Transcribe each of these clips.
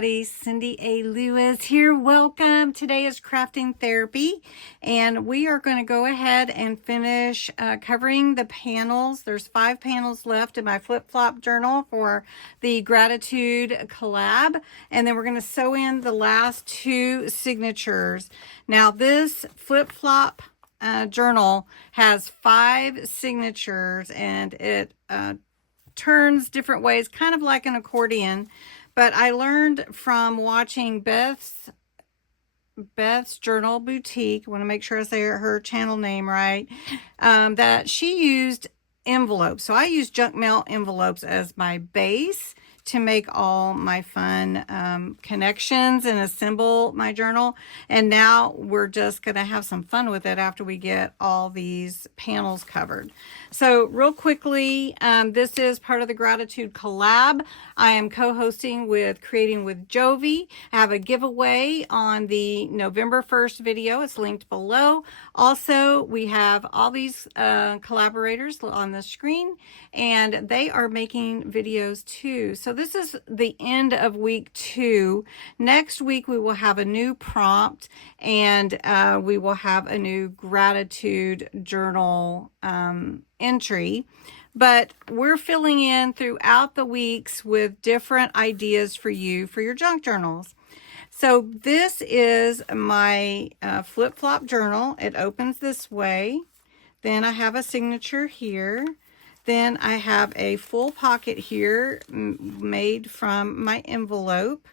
everybody. Cindy A. Lewis here. Welcome. Today is crafting therapy, and we are going to go ahead and finish covering the panels. There's 5 panels left in my flip-flop journal for the gratitude collab, and then we're going to sew in the last 2 signatures. Now, this flip-flop journal has 5 signatures, and it turns different ways, kind of like an accordion. But I learned from watching Beth's Journal Boutique, I want to make sure I say her channel name right, that she used envelopes. So I use junk mail envelopes as my base to make all my fun connections and assemble my journal. And now we're just going to have some fun with it after we get all these panels covered. So real quickly, this is part of the Gratitude Collab. I am co-hosting with Creating with Jovi. I have a giveaway on the November 1st video. It's linked below. Also, we have all these collaborators on the screen, and they are making videos too. So this is the end of week 2. Next week, we will have a new prompt, and we will have a new gratitude journal entry. But we're filling in throughout the weeks with different ideas for you for your junk journals. So this is my flip-flop journal. It opens this way. Then I have a signature here. Then I have a full pocket here made from my envelope.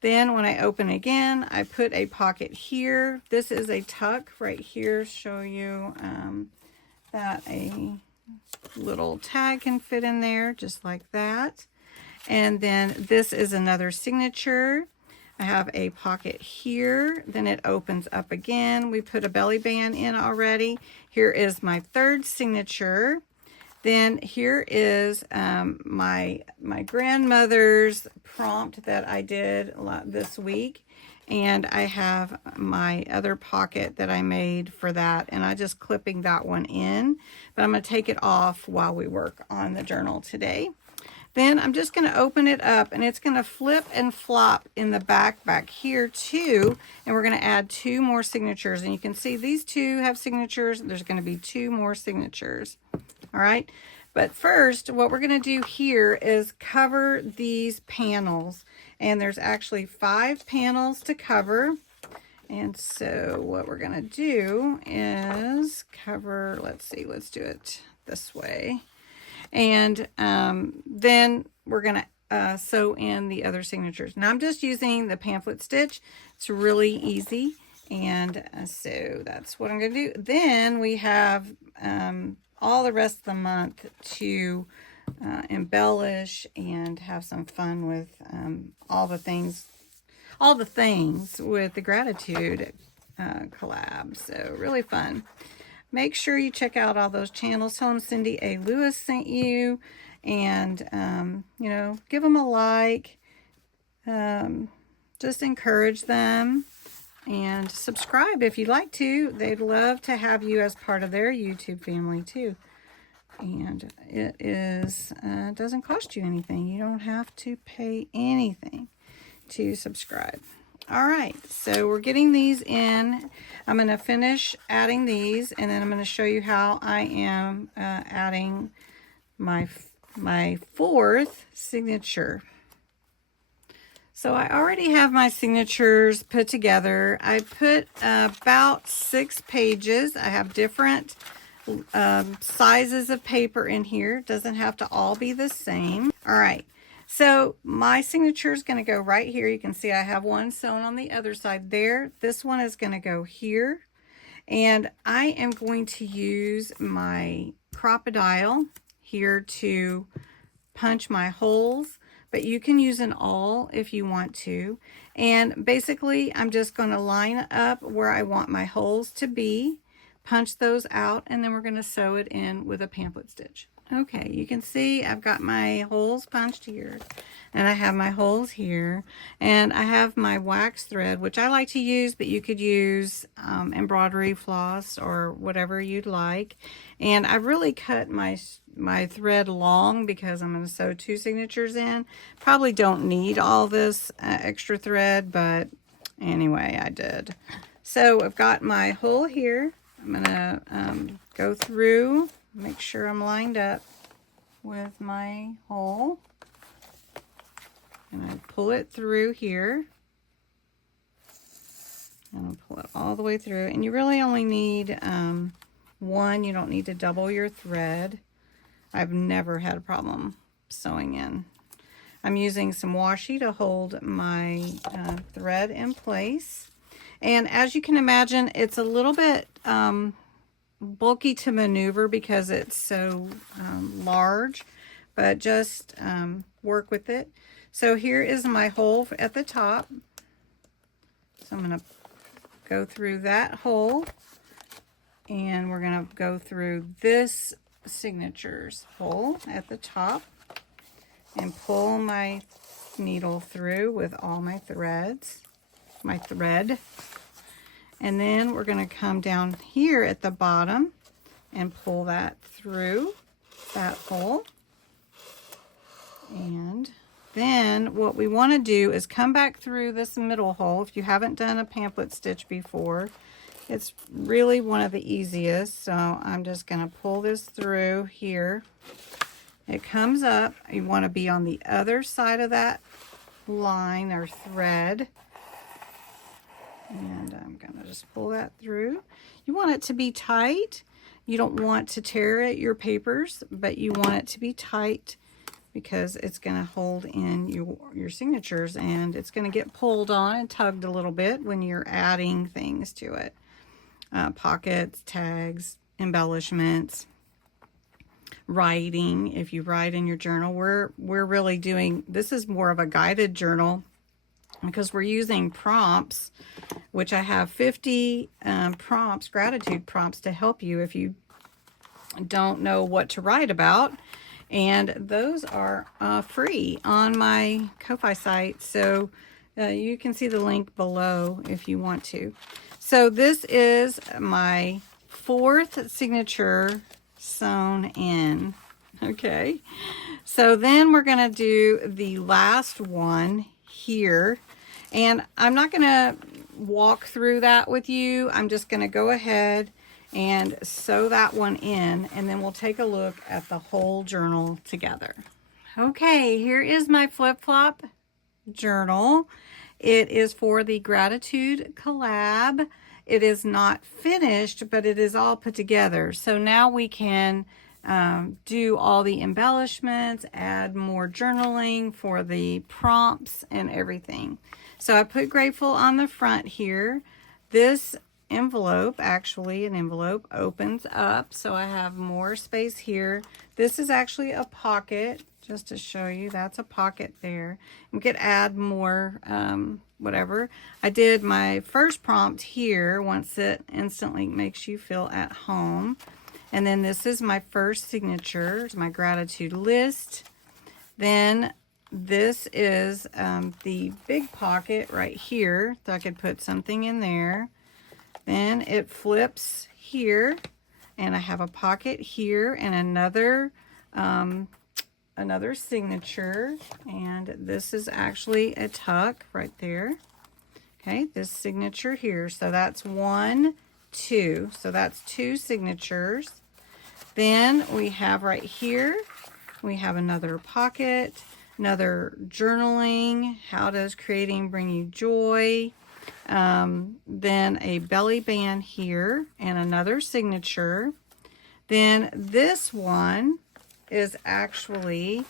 Then when I open again, I put a pocket here. This is a tuck right here. Show you that a little tag can fit in there just like that. And then this is another signature. I have a pocket here. Then it opens up again. We put a belly band in already. Here is my 3rd signature. Then here is my grandmother's prompt that I did this week. And I have my other pocket that I made for that. And I'm just clipping that one in. But I'm going to take it off while we work on the journal today. Then I'm just going to open it up, and it's going to flip and flop in the back here too. And we're going to add 2 more signatures. And you can see these 2 have signatures. There's going to be 2 more signatures. All right. But first, what we're going to do here is cover these panels. And there's actually 5 panels to cover. And so what we're going to do is cover, let's do it this way. And then we're going to sew in the other signatures. Now I'm just using the pamphlet stitch. It's really easy. And so that's what I'm going to do. Then we have all the rest of the month to embellish and have some fun with all the things with the gratitude collab. So really fun. Make sure you check out all those channels. Tell them Cindy A. Lewis sent you, and you know, give them a like. Just encourage them, and subscribe if you'd like to. They'd love to have you as part of their YouTube family too. And it is doesn't cost you anything. You don't have to pay anything to subscribe. All right, so we're getting these in. I'm going to finish adding these, and then I'm going to show you how I am adding my 4th signature. So I already have my signatures put together. I put about 6 pages. I have different sizes of paper in here. It doesn't have to all be the same. All right. So my signature is going to go right here. You can see I have one sewn on the other side there. This one is going to go here. And I am going to use my crocodile here to punch my holes. But you can use an awl if you want to. And basically, I'm just going to line up where I want my holes to be, punch those out, and then we're going to sew it in with a pamphlet stitch. Okay, you can see I've got my holes punched here, and I have my holes here, and I have my wax thread, which I like to use, but you could use embroidery floss or whatever you'd like. And I've really cut my thread long because I'm going to sew 2 signatures in. Probably don't need all this extra thread, but anyway, I did. So I've got my hole here. I'm going to go through, make sure I'm lined up with my hole. And I pull it through here. And I'll pull it all the way through. And you really only need one. You don't need to double your thread. I've never had a problem sewing in. I'm using some washi to hold my thread in place. And as you can imagine, it's a little bit bulky to maneuver because it's so large, but just work with it. So here is my hole at the top. So I'm going to go through that hole, and we're going to go through this signatures hole at the top and pull my needle through with all my threads, my thread. And then we're going to come down here at the bottom and pull that through that hole. And then what we want to do is come back through this middle hole. If you haven't done a pamphlet stitch before, it's really one of the easiest. So I'm just going to pull this through here. It comes up. You want to be on the other side of that line or thread. And I'm going to just pull that through. You want it to be tight. You don't want to tear at your papers, but you want it to be tight because it's going to hold in your signatures, and it's going to get pulled on and tugged a little bit when you're adding things to it. Pockets, tags, embellishments, writing. If you write in your journal, we're really doing, this is more of a guided journal because we're using prompts, which I have 50 prompts, gratitude prompts, to help you if you don't know what to write about. And those are free on my Ko-Fi site. So you can see the link below if you want to. So this is my 4th signature sewn in. Okay. So then we're going to do the last one here. And I'm not going to walk through that with you. I'm just going to go ahead and sew that one in, and then we'll take a look at the whole journal together. Okay, here is my flip-flop journal. It is for the Gratitude collab. It is not finished, but it is all put together. So now we can do all the embellishments, add more journaling for the prompts and everything. So I put Grateful on the front here. This envelope, actually an envelope, opens up, so I have more space here. This is actually a pocket, just to show you. That's a pocket there. We could add more whatever. I did my first prompt here once it instantly makes you feel at home. And then this is my first signature, my gratitude list. Then this is the big pocket right here, so I could put something in there. Then it flips here, and I have a pocket here and another signature, and this is actually a tuck right there. Okay, this signature here, so that's 1, 2, so that's 2 signatures. Then we have right here, we have another pocket, another journaling, how does creating bring you joy? Then a belly band here and another signature. Then this one is actually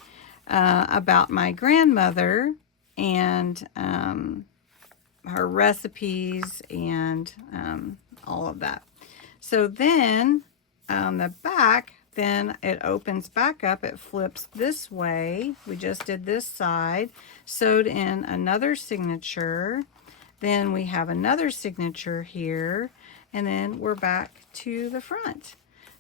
about my grandmother and her recipes and all of that. So then on the back, then it opens back up, it flips this way. We just did this side, sewed in another signature. Then we have another signature here, and then we're back to the front.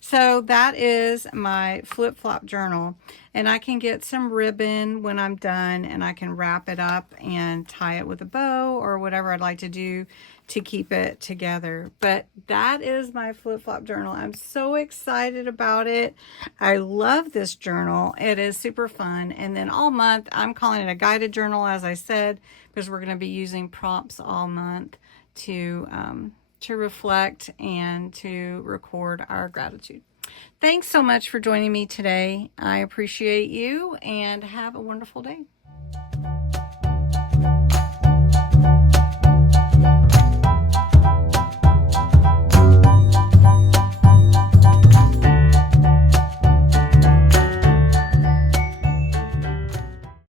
So that is my flip-flop journal, and I can get some ribbon when I'm done, and I can wrap it up and tie it with a bow or whatever I'd like to do to keep it together. But that is my flip-flop journal. I'm so excited about it. I love this journal. It is super fun. And then all month, I'm calling it a guided journal, as I said, because we're going to be using prompts all month to reflect and to record our gratitude. Thanks so much for joining me today. I appreciate you, and have a wonderful day.